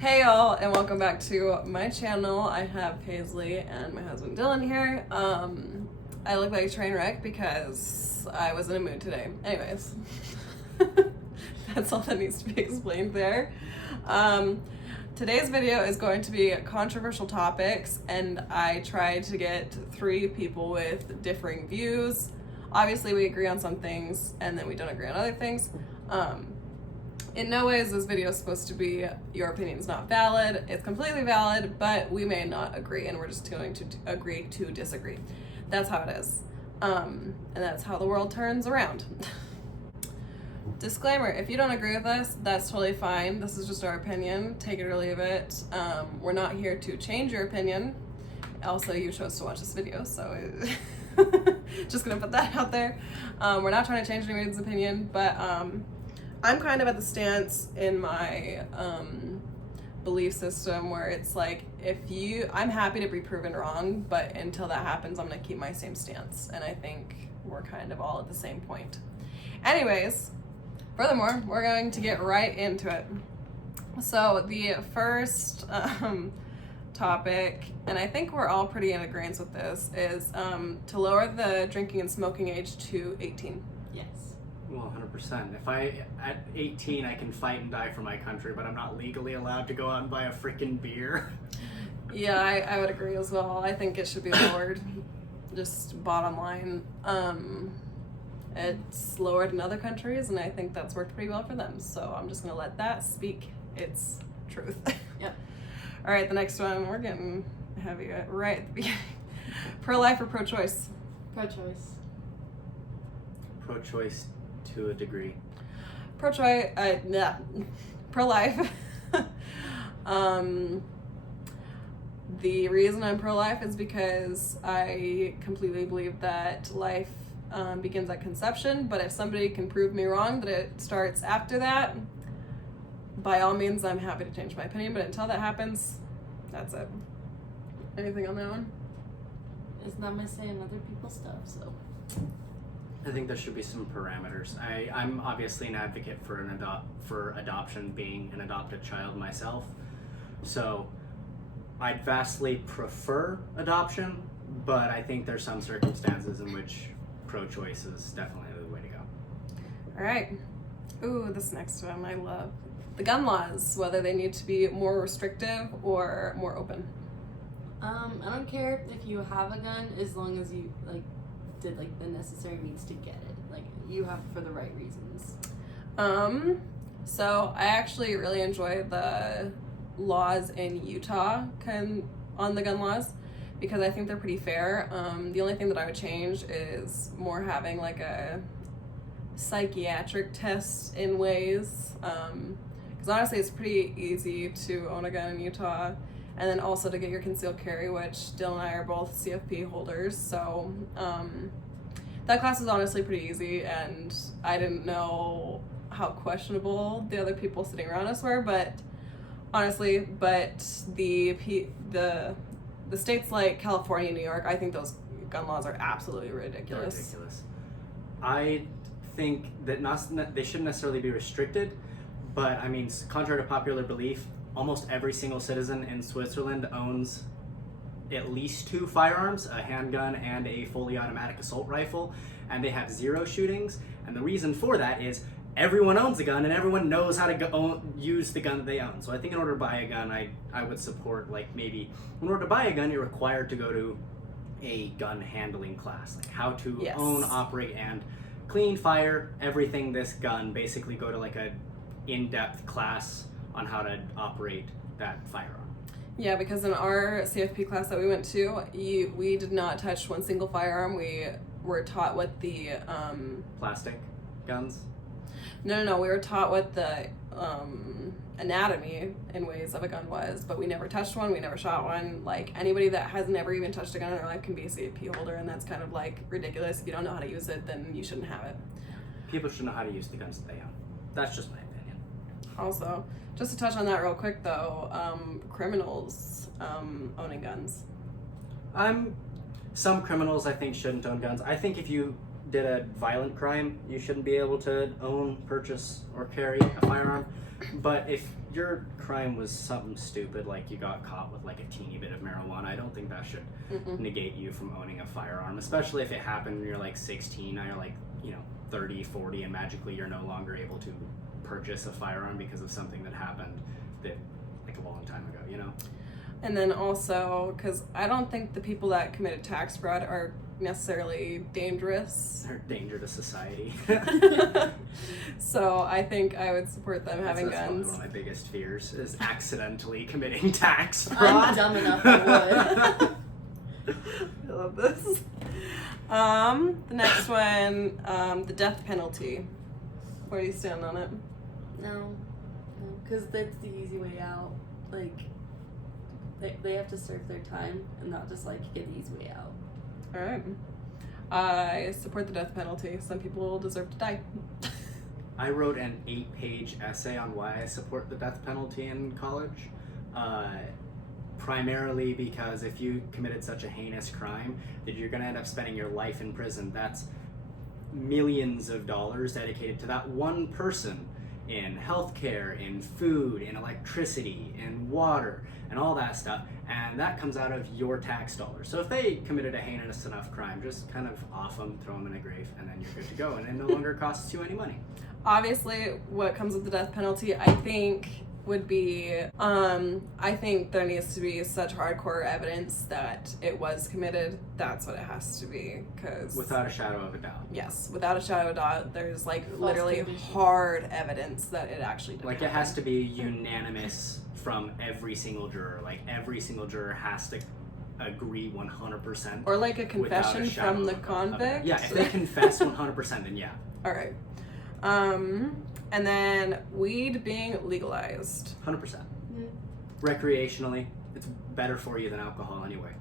Hey y'all, and welcome back to my channel. I have Paizley and my husband Dylan here. I look like a train wreck because I was in a mood today. Anyways, that's all that needs to be explained there. Today's video is going to be controversial topics, and I tried to get 3 people with differing views. Obviously, we agree on some things, and then we don't agree on other things. In no way is this video supposed to be your opinion's not valid. It's completely valid, but we may not agree, and we're just going to agree to disagree. That's how it is. And that's how the world turns around. Disclaimer, if you don't agree with us, that's totally fine. This is just our opinion. Take it or leave it. We're not here to change your opinion. Also, you chose to watch this video, so just gonna put that out there. We're not trying to change anybody's opinion, but I'm kind of at the stance in my belief system where it's like, I'm happy to be proven wrong, but until that happens, I'm gonna keep my same stance. And I think we're kind of all at the same point. Anyways, furthermore, we're going to get right into it. So the first topic, and I think we're all pretty in agreement with this, is to lower the drinking and smoking age to 18. Yes. Well, 100%. If at 18, I can fight and die for my country, but I'm not legally allowed to go out and buy a freaking beer. Yeah, I would agree as well. I think it should be lowered. Just bottom line. It's lowered in other countries, and I think that's worked pretty well for them. So I'm just going to let that speak its truth. Yep. All right, the next one, we're getting heavy right at the beginning. Pro-life or pro-choice? Pro-choice. Pro-choice to a degree. Pro-choice, yeah. Pro-life. The reason I'm pro-life is because I completely believe that life begins at conception, but if somebody can prove me wrong that it starts after that, by all means, I'm happy to change my opinion, but until that happens, that's it. Anything on that one? It's not my say in other people's stuff, so. I think there should be some parameters. I'm obviously an advocate for adoption, being an adopted child myself. So I'd vastly prefer adoption, but I think there's some circumstances in which pro-choice is definitely the way to go. All right. Ooh, this next one I love. The gun laws, whether they need to be more restrictive or more open. I don't care if you have a gun as long as you did the necessary means to get it. You have for the right reasons. So I actually really enjoy the laws in Utah on the gun laws because I think they're pretty fair. The only thing that I would change is more having a psychiatric test in ways. Because honestly, it's pretty easy to own a gun in Utah. And then also to get your concealed carry, which Dylan and I are both CFP holders. So that class was honestly pretty easy, and I didn't know how questionable the other people sitting around us were, but honestly, the states like California and New York, I think those gun laws are absolutely ridiculous. They're ridiculous. I think that they shouldn't necessarily be restricted, but I mean, contrary to popular belief, almost every single citizen in Switzerland owns at least 2 firearms, a handgun and a fully automatic assault rifle, and they have 0 shootings. And the reason for that is everyone owns a gun and everyone knows how to use the gun that they own. So I think in order to buy a gun, I would support maybe in order to buy a gun, you're required to go to a gun handling class, how to own, operate, and clean, fire, everything this gun. Basically go to a in-depth class on how to operate that firearm. Yeah, because in our CFP class that we went to, we did not touch one single firearm. We were taught what the Plastic guns? No, we were taught what the anatomy in ways of a gun was, but we never touched one, we never shot one. Anybody that has never even touched a gun in their life can be a CFP holder, and that's kind of ridiculous. If you don't know how to use it, then you shouldn't have it. People should know how to use the guns that they own. That's just my opinion. Also, just to touch on that real quick though, criminals owning guns. Some criminals I think shouldn't own guns. I think if you did a violent crime, you shouldn't be able to own, purchase, or carry a firearm. But if your crime was something stupid, like you got caught with like a teeny bit of marijuana, I don't think that should negate you from owning a firearm, especially if it happened when you're like 16, now you're like, 30, 40, and magically you're no longer able to purchase a firearm because of something that happened that like a long time ago, And then also, because I don't think the people that committed tax fraud are necessarily dangerous. They're a danger to society. So I think I would support them having that's guns. One of my biggest fears is accidentally committing tax fraud. I'm dumb enough I would. I love this. The next one, the death penalty. Where do you stand on it? No, because that's the easy way out. Like, they have to serve their time and not just like get the easy way out. All right. I support the death penalty. Some people deserve to die. I wrote an 8-page essay on why I support the death penalty in college. Primarily because if you committed such a heinous crime that you're going to end up spending your life in prison, that's millions of dollars dedicated to that one person in healthcare, in food, in electricity, in water, and all that stuff, and that comes out of your tax dollars. So if they committed a heinous enough crime, just kind of off them, throw them in a grave, and then you're good to go, and it no longer costs you any money. Obviously, what comes with the death penalty, I think, would be, I think there needs to be such hardcore evidence that it was committed. That's what it has to be, because... Without a shadow of a doubt. Yes, without a shadow of a doubt, there's like False literally conviction. hard evidence that it actually did Like, it happen. has to be unanimous from every single juror. Like, every single juror has to agree 100%. Or like a without confession a shadow from the of a doubt. convict. Yeah, if they confess 100%, then yeah. All right. And then weed being legalized. 100%. Recreationally, it's better for you than alcohol anyway.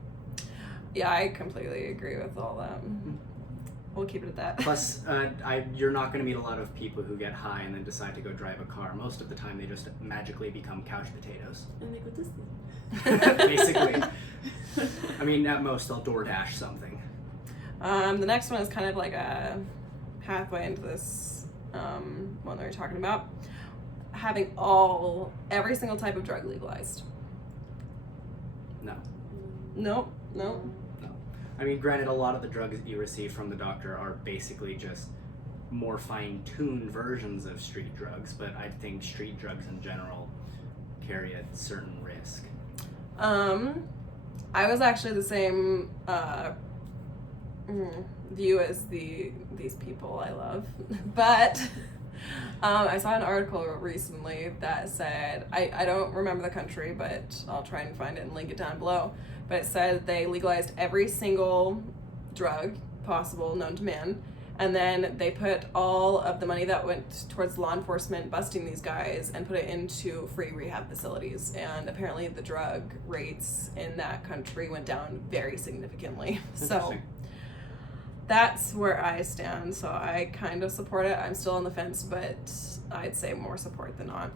Yeah, I completely agree with all that. We'll keep it at that. Plus, you're not going to meet a lot of people who get high and then decide to go drive a car. Most of the time, they just magically become couch potatoes. And like, what this thing? Basically. I mean, at most, they'll DoorDash something. The next one is kind of like a pathway into this one that we're talking about. Having every single type of drug legalized. No. Nope. No. I mean, granted, a lot of the drugs that you receive from the doctor are basically just more fine-tuned versions of street drugs, but I think street drugs in general carry a certain risk. I was actually the same view as these people I love, but I saw an article recently that said, I don't remember the country, but I'll try and find it and link it down below, but it said they legalized every single drug possible known to man, and then they put all of the money that went towards law enforcement busting these guys and put it into free rehab facilities, and apparently the drug rates in that country went down very significantly. So that's where I stand. So I kind of support it. I'm still on the fence, but I'd say more support than not.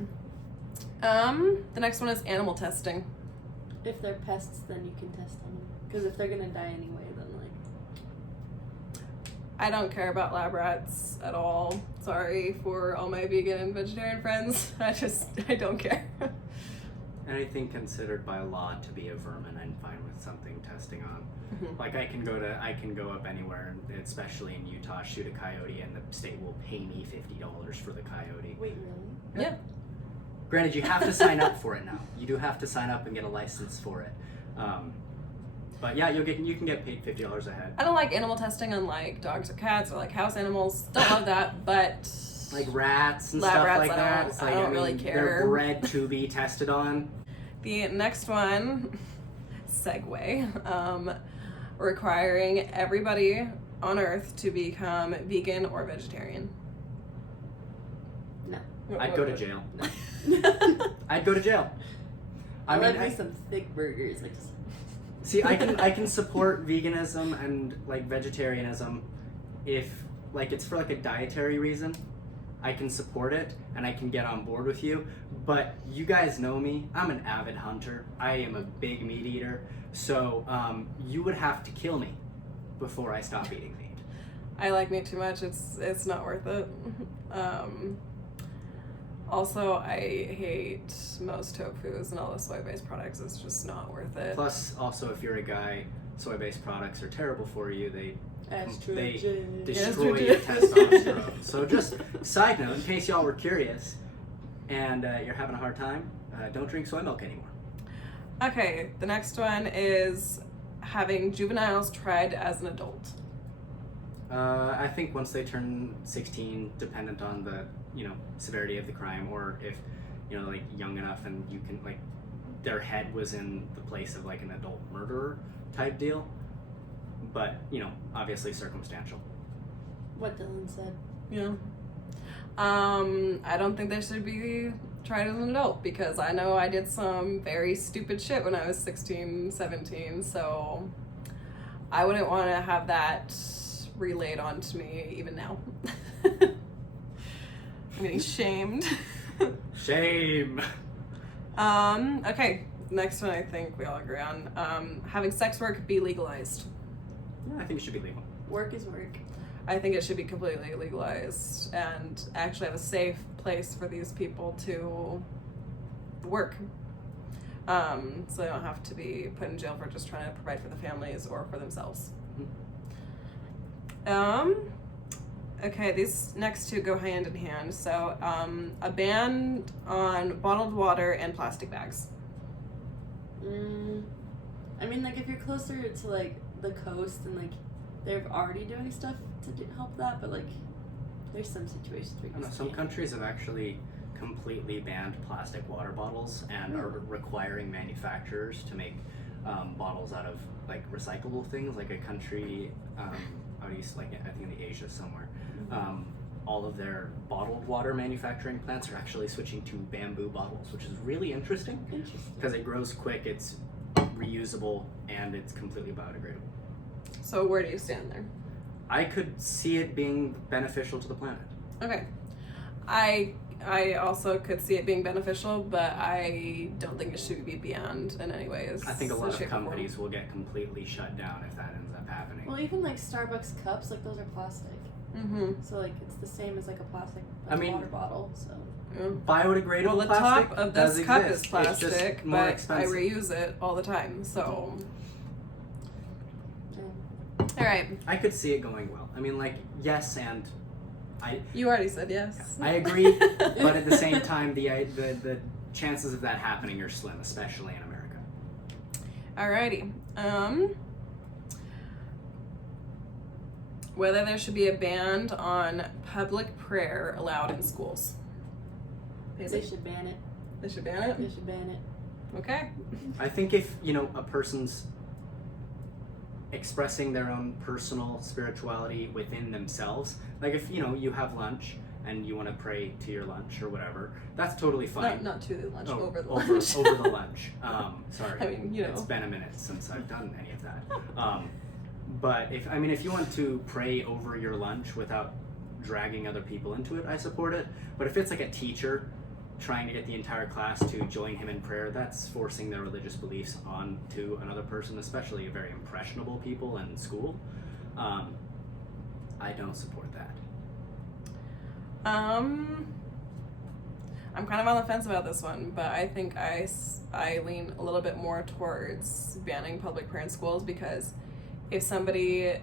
The next one is animal testing. If they're pests, then you can test on them. Because if they're gonna die anyway, then like... I don't care about lab rats at all. Sorry for all my vegan and vegetarian friends. I don't care. Anything considered by law to be a vermin, I'm fine with something testing on. Like, I can go up anywhere, especially in Utah, shoot a coyote, and the state will pay me $50 for the coyote. Wait, really? Yeah. Granted, you have to sign up for it now. You do have to sign up and get a license for it. But yeah, you can get paid $50 a head. I don't like animal testing on like dogs or cats or like house animals. Don't love that, but Like rats and lab stuff rats, like that. It's like, I don't really care. They're bred to be tested on. The next one, segue, requiring everybody on Earth to become vegan or vegetarian. No. I'd go to jail. I'd go to jail. I love me some thick burgers. I just... See, I can support veganism and like vegetarianism if like it's for like a dietary reason. I can support it and I can get on board with you. But you guys know me. I'm an avid hunter. I am a big meat eater. So you would have to kill me before I stop eating meat. I like meat too much. It's not worth it. Also, I hate most tofus and all the soy-based products. It's just not worth it. Plus, also, if you're a guy, soy-based products are terrible for you. They Estrogen. destroy your testosterone. So just side note, in case y'all were curious and you're having a hard time, don't drink soy milk anymore. Okay, the next one is having juveniles tried as an adult. I think once they turn 16, dependent on the severity of the crime, or if like young enough and you can like their head was in the place of like an adult murderer type deal, but obviously circumstantial. What Dylan said. Yeah. I don't think they should be tried as an adult because I know I did some very stupid shit when I was 16, 17, so I wouldn't want to have that relayed onto me even now. I'm getting shamed. Shame. Okay, next one I think we all agree on. Having sex work be legalized. Yeah, I think it should be legal. Work is work. I think it should be completely legalized and actually have a safe place for these people to work. So they don't have to be put in jail for just trying to provide for the families or for themselves. Okay, these next two go hand in hand. So, a ban on bottled water and plastic bags. I mean, like, if you're closer to, like, the coast and, like, they're already doing stuff to help that, but, like, there's some situations where you I don't know, just some can't. countries have actually completely banned plastic water bottles and are requiring manufacturers to make bottles out of, like, recyclable things. Like a country, out east, like, I think in the Asia somewhere, all of their bottled water manufacturing plants are actually switching to bamboo bottles, which is really interesting because it grows quick, it's reusable, and it's completely biodegradable. So where do you stand there? I could see it being beneficial to the planet. Okay. I also could see it being beneficial, but I don't think it should be banned in any way. I think a lot of companies will get completely shut down if that ends up happening. Well, even, like, Starbucks cups, like, those are plastic. So, like, it's the same as, like, a plastic water bottle, so. Biodegradable Well, the plastic top of does this cup exist. is plastic, It's just more but expensive. I reuse it all the time, so. Alright. I could see it going well. I mean, like, yes, and You already said yes. I agree, but at the same time, the chances of that happening are slim, especially in America. Alrighty. Whether there should be a ban on public prayer allowed in schools. They should ban it. They should ban it? They should ban it. Okay. I think if, a person's expressing their own personal spirituality within themselves, like if, you have lunch and you want to pray to your lunch or whatever, that's totally fine. Not to the lunch, Oh, over the lunch. Over the lunch. Sorry. I mean, It's been a minute since I've done any of that. But if you want to pray over your lunch without dragging other people into it, I support it. But if it's like a teacher trying to get the entire class to join him in prayer, that's forcing their religious beliefs onto another person, especially very impressionable people in school. I don't support that. I'm kind of on the fence about this one, but I think I lean a little bit more towards banning public prayer in schools because if somebody,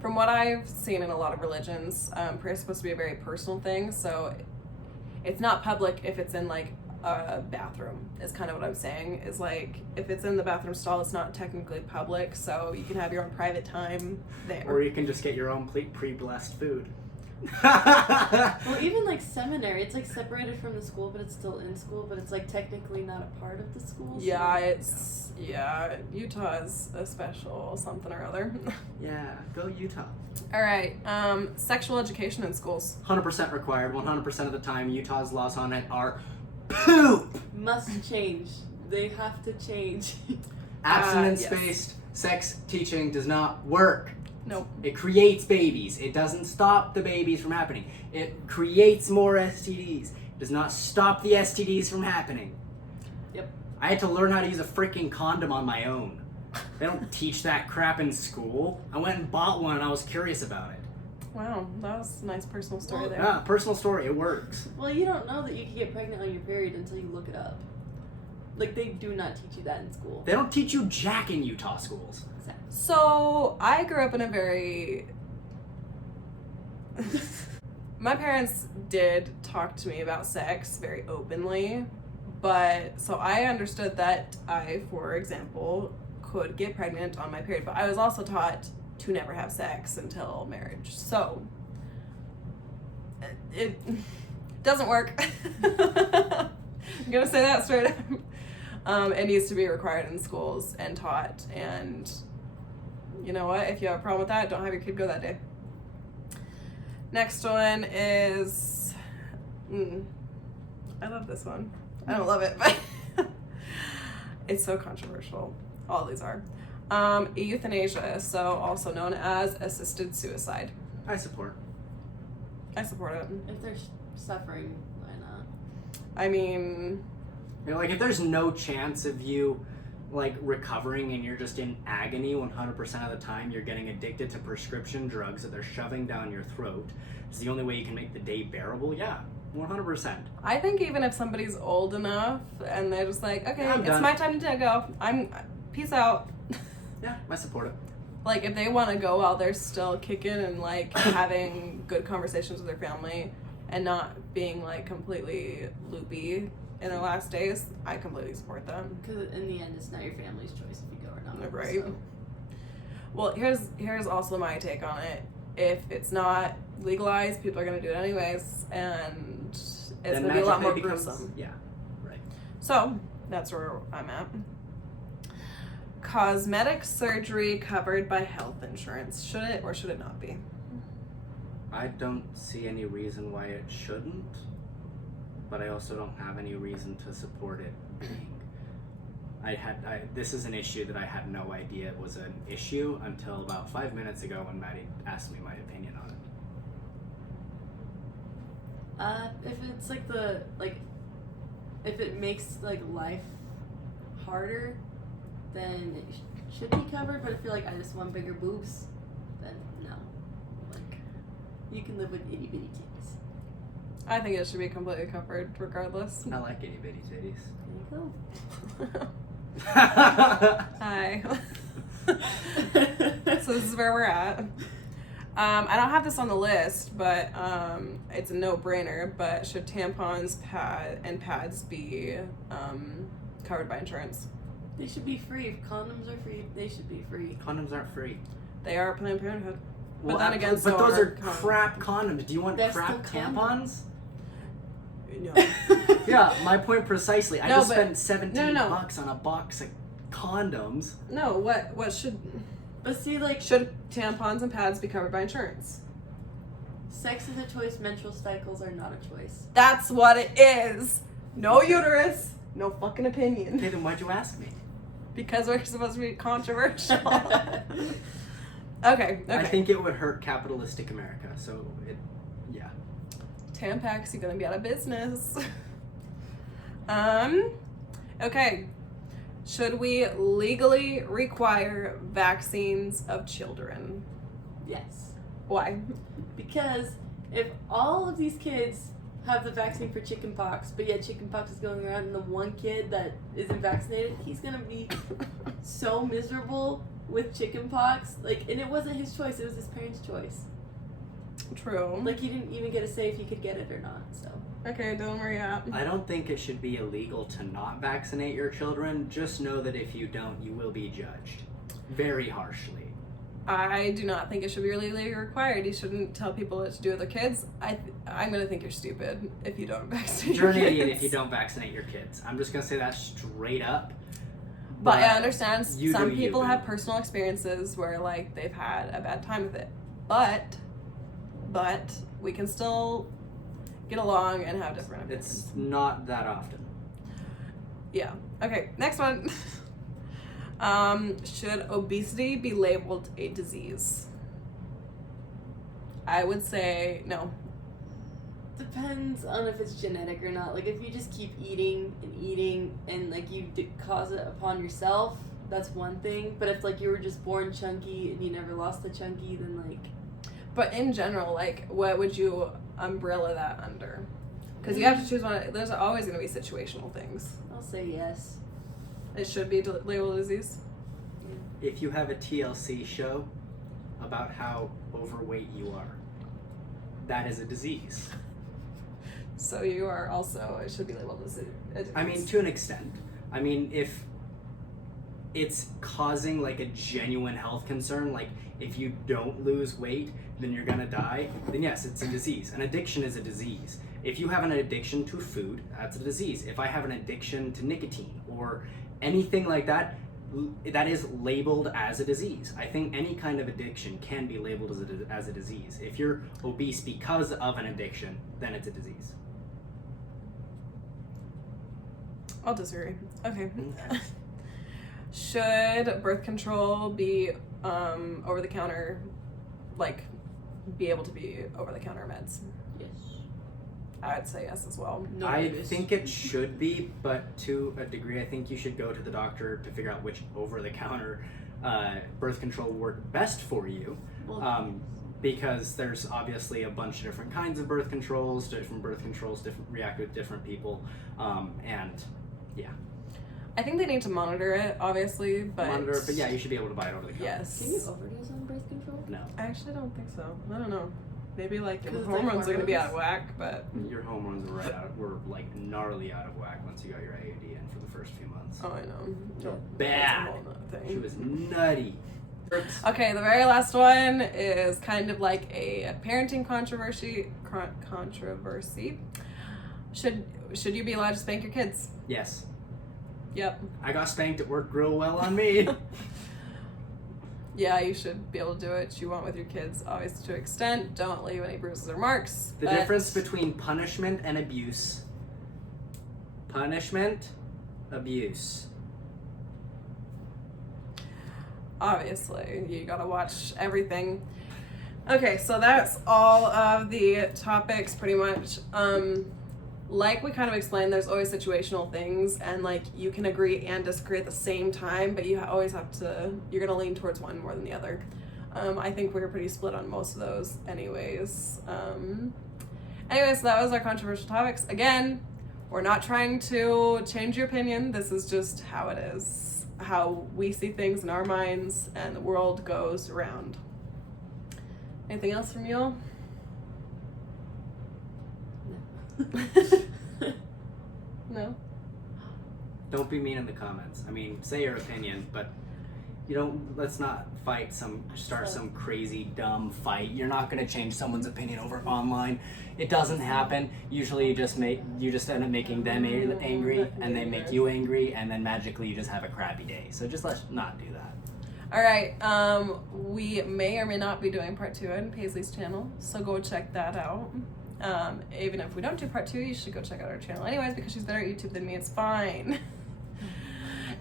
from what I've seen in a lot of religions, prayer is supposed to be a very personal thing, so it's not public if it's in like a bathroom, is kind of what I'm saying. Is like if it's in the bathroom stall, it's not technically public, so you can have your own private time there. Or you can just get your own pre-blessed food. Well, even like seminary, it's like separated from the school, but it's still in school, but it's like technically not a part of the school. Yeah, Utah is a special something or other. Yeah, go Utah. All right, sexual education in schools. 100% required. 100% of the time, Utah's laws on it are poop. Must change. They have to change. Abstinence-based sex teaching does not work. Nope. It creates babies. It doesn't stop the babies from happening. It creates more STDs. It does not stop the STDs from happening. Yep. I had to learn how to use a freaking condom on my own. They don't teach that crap in school. I went and bought one and I was curious about it. Wow, that was a nice personal story there. Yeah, personal story, it works. Well, you don't know that you can get pregnant on your period until you look it up. Like, they do not teach you that in school. They don't teach you jack in Utah schools. So, I grew up in a very... My parents did talk to me about sex very openly, but so I understood that I, for example, could get pregnant on my period, but I was also taught to never have sex until marriage. So, it doesn't work. I'm gonna say that straight up. It needs to be required in schools and taught, and you know what? If you have a problem with that, don't have your kid go that day. Next one is, I love this one. I don't love it, but it's so controversial. All these are. Euthanasia, so also known as assisted suicide. I support. I support it. If they're suffering, why not? I mean... You know, like, if there's no chance of you, like, recovering and you're just in agony 100% of the time, you're getting addicted to prescription drugs that they're shoving down your throat, it's the only way you can make the day bearable, yeah, 100%. I think even if somebody's old enough and they're just like, okay, I'm it's done. my time to go. Peace out. Yeah, I support it. Like, if they want to go while they're still kicking and, like, having good conversations with their family and not being, like, completely loopy in their last days, I completely support them. Because in the end, it's not your family's choice if you go or not. Right. So. Well, here's also my take on it. If it's not legalized, people are going to do it anyways, and it's going to be a lot more gruesome. Yeah, right. So, that's where I'm at. Cosmetic surgery covered by health insurance. Should it or should it not be? I don't see any reason why it shouldn't, but I also don't have any reason to support it being. This is an issue that I had no idea was an issue until about 5 minutes ago when Maddie asked me my opinion on it. If it's if it makes life harder, then it should be covered. But if you're like, I just want bigger boobs, then no. Like, you can live with itty bitty titties. I think it should be completely covered regardless. I like itty bitty titties. There you go. Hi. So this is where we're at. I don't have this on the list, but it's a no-brainer. But should tampons and pads be covered by insurance? They should be free. If condoms are free, they should be free. Condoms aren't free. They are Planned Parenthood. Well, but then again, but those are condoms. crap condoms. Do you want They're crap still tampons? No. Yeah, my point precisely. I No, just but- spent 17 no. bucks on a box of condoms. No. What should But see, should tampons and pads be covered by insurance? sex is a choice. Menstrual cycles are not a choice. That's what it is. No uterus. No fucking opinion. Okay, then why'd you ask me? Because we're supposed to be controversial. Okay. I think it would hurt capitalistic America, so yeah. Tampax, you're gonna be out of business. Okay. Should we legally require vaccines of children? Yes. Why? Because if all of these kids have the vaccine for chickenpox, but yet chickenpox is going around and the one kid that isn't vaccinated, he's gonna be so miserable with chickenpox. And it wasn't his choice, it was his parents' choice. True. He didn't even get to say if he could get it or not, so. Okay, Dylan, where you at? I don't think it should be illegal to not vaccinate your children. Just know that if you don't, you will be judged very harshly. I do not think it should be legally required. You shouldn't tell people what to do with their kids. I'm gonna think you're stupid if you don't vaccinate You're your an kids. idiot if you don't vaccinate your kids. I'm just gonna say that straight up. But I understand you some do people you. have personal experiences where they've had a bad time with it. But we can still get along and have different opinions. It's not that often. Yeah. Okay, next one. Should obesity be labeled a disease? I would say no. Depends on if it's genetic or not. If you just keep eating and you cause it upon yourself, that's one thing. But if like you were just born chunky and you never lost the chunky, then like. But in general, like, what would you umbrella that under? Because you have to choose one. There's always going to be situational things. I'll say yes. It should be labeled disease. If you have a TLC show about how overweight you are, that is a disease. So you are also, it should be labeled as a disease. I mean, to an extent. I mean, if it's causing like a genuine health concern, like if you don't lose weight, then you're gonna die, then yes, it's a disease. An addiction is a disease. If you have an addiction to food, that's a disease. If I have an addiction to nicotine or anything like that, that is labeled as a disease. I think any kind of addiction can be labeled as a disease. If you're obese because of an addiction, then it's a disease. I'll disagree. Okay. Should birth control be over the counter, like be able to be over the counter meds? Yes. I would say yes as well. No I babies. think it should be, but to a degree, I think you should go to the doctor to figure out which over-the-counter birth control will work best for you. Well, Because there's obviously a bunch of different kinds of birth controls, different react with different people, and yeah. I think they need to monitor it, obviously, but Yeah, you should be able to buy it over the counter. yes. can you overdose on birth control? No, I actually don't think so. I don't know. Maybe like your 'Cause it's like hormones are gonna be out of hormones? whack, but your hormones were like gnarly out of whack once you got your IUD in for the first few months. oh, I know. No, Bad. that's a whole nother thing. She was nutty. Okay, the very last one is kind of like a parenting controversy. Should you be allowed to spank your kids? Yes, Yep. I got spanked. It worked real well on me. Yeah, you should be able to do what you want with your kids, obviously to an extent. Don't leave any bruises or marks. The but difference between punishment and abuse. Punishment, abuse. obviously, you gotta watch everything. Okay, so that's all of the topics pretty much. Like we kind of explained, there's always situational things, and like you can agree and disagree at the same time, but you always have to, you're gonna lean towards one more than the other. I think we were pretty split on most of those anyways. Anyways, that was our controversial topics. Again, we're not trying to change your opinion. This is just how it is, how we see things in our minds, and the world goes around. Anything else from you? No? Don't be mean in the comments. I mean, say your opinion, but let's not start some crazy dumb fight. You're not gonna change someone's opinion over online. It doesn't happen. Usually you just end up making them angry, and they make you angry, and then magically you just have a crappy day. So just let's not do that. All right, we may or may not be doing part 2 on Paizley's channel, so go check that out. Even if we don't do part 2, you should go check out our channel anyways, because she's better at YouTube than me. It's fine.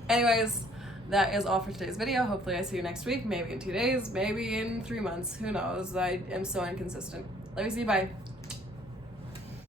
Anyways, that is all for today's video. Hopefully I see you next week, maybe in 2 days, maybe in 3 months. Who knows? I am so inconsistent. Love you, see you, bye.